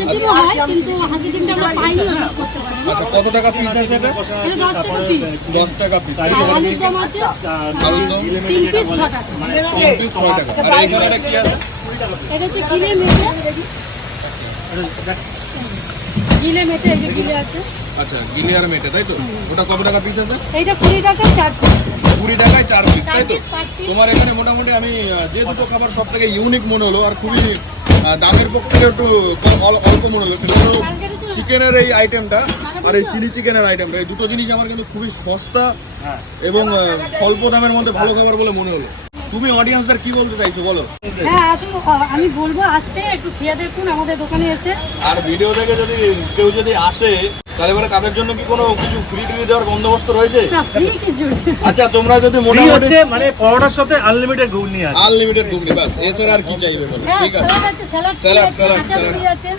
হাঁসের ডিমও হয়, কিন্তু হাঁসের ডিমটা আমরা পাইনি করতে পারি। আচ্ছা, কত টাকা পিস আছে এটা? এটা 10 টাকা পিস। 10 টাকা পিস। আর আলুর দম আছে আলুর দম 3 পিস 6 টাকা। 3 পিস 6 টাকা। আর এখানে এটা কি আছে? এটা হচ্ছে গিলে মেটে। গিলে মেটে, এই যে গিলে আছে। আচ্ছা, গিলে আর মেটে, তাই তো? ওটা কত টাকা পিস আছে? এইটা 20 টাকা 4 পিস। 20 টাকায় 4 পিস, তাই তো? 4 পিস। তোমার এখানে মোটামুটি আমি যে দুটো খাবার সব থেকে ইউনিক মনে হলো আর খুবই দামের পক্ষে একটু অল্প মনে হলো, কিন্তু চিকেনের এই আইটেমটা আর এই চিলি চিকেনের আইটেমটা, এই দুটো জিনিস আমার কিন্তু খুবই সস্তা এবং স্বল্প দামের মধ্যে ভালো খাবার বলে মনে হলো। তুমি অডিয়েন্সদের কি বলতে চাইছো বলো? হ্যাঁ, আসলে আমি বলবো আসতে একটু খেয়ে দেখুন আমাদের দোকানে এসে। আর ভিডিও দেখে যদি কেউ যদি আসে তাহলে এবারে তাদের জন্য কি কোনো কিছু ফ্রি ট্রি দেওয়ার বন্দোবস্ত রয়েছে? না, ফ্রি কিছু না। আচ্ছা, তোমরা যদি ফ্রি মোটামুটি হচ্ছে মানে পরোটার সাথে আনলিমিটেড ঘুগনি আছে। আনলিমিটেড ঘুগনি, বাস এছাড়া আর কি চাইবে বলো? হ্যাঁ, ঠিক আছে, স্যালাড আছে, স্যালাড স্যালাড, আছে, স্যালাড, কাঁচা স্যালাড। পুরি আছে।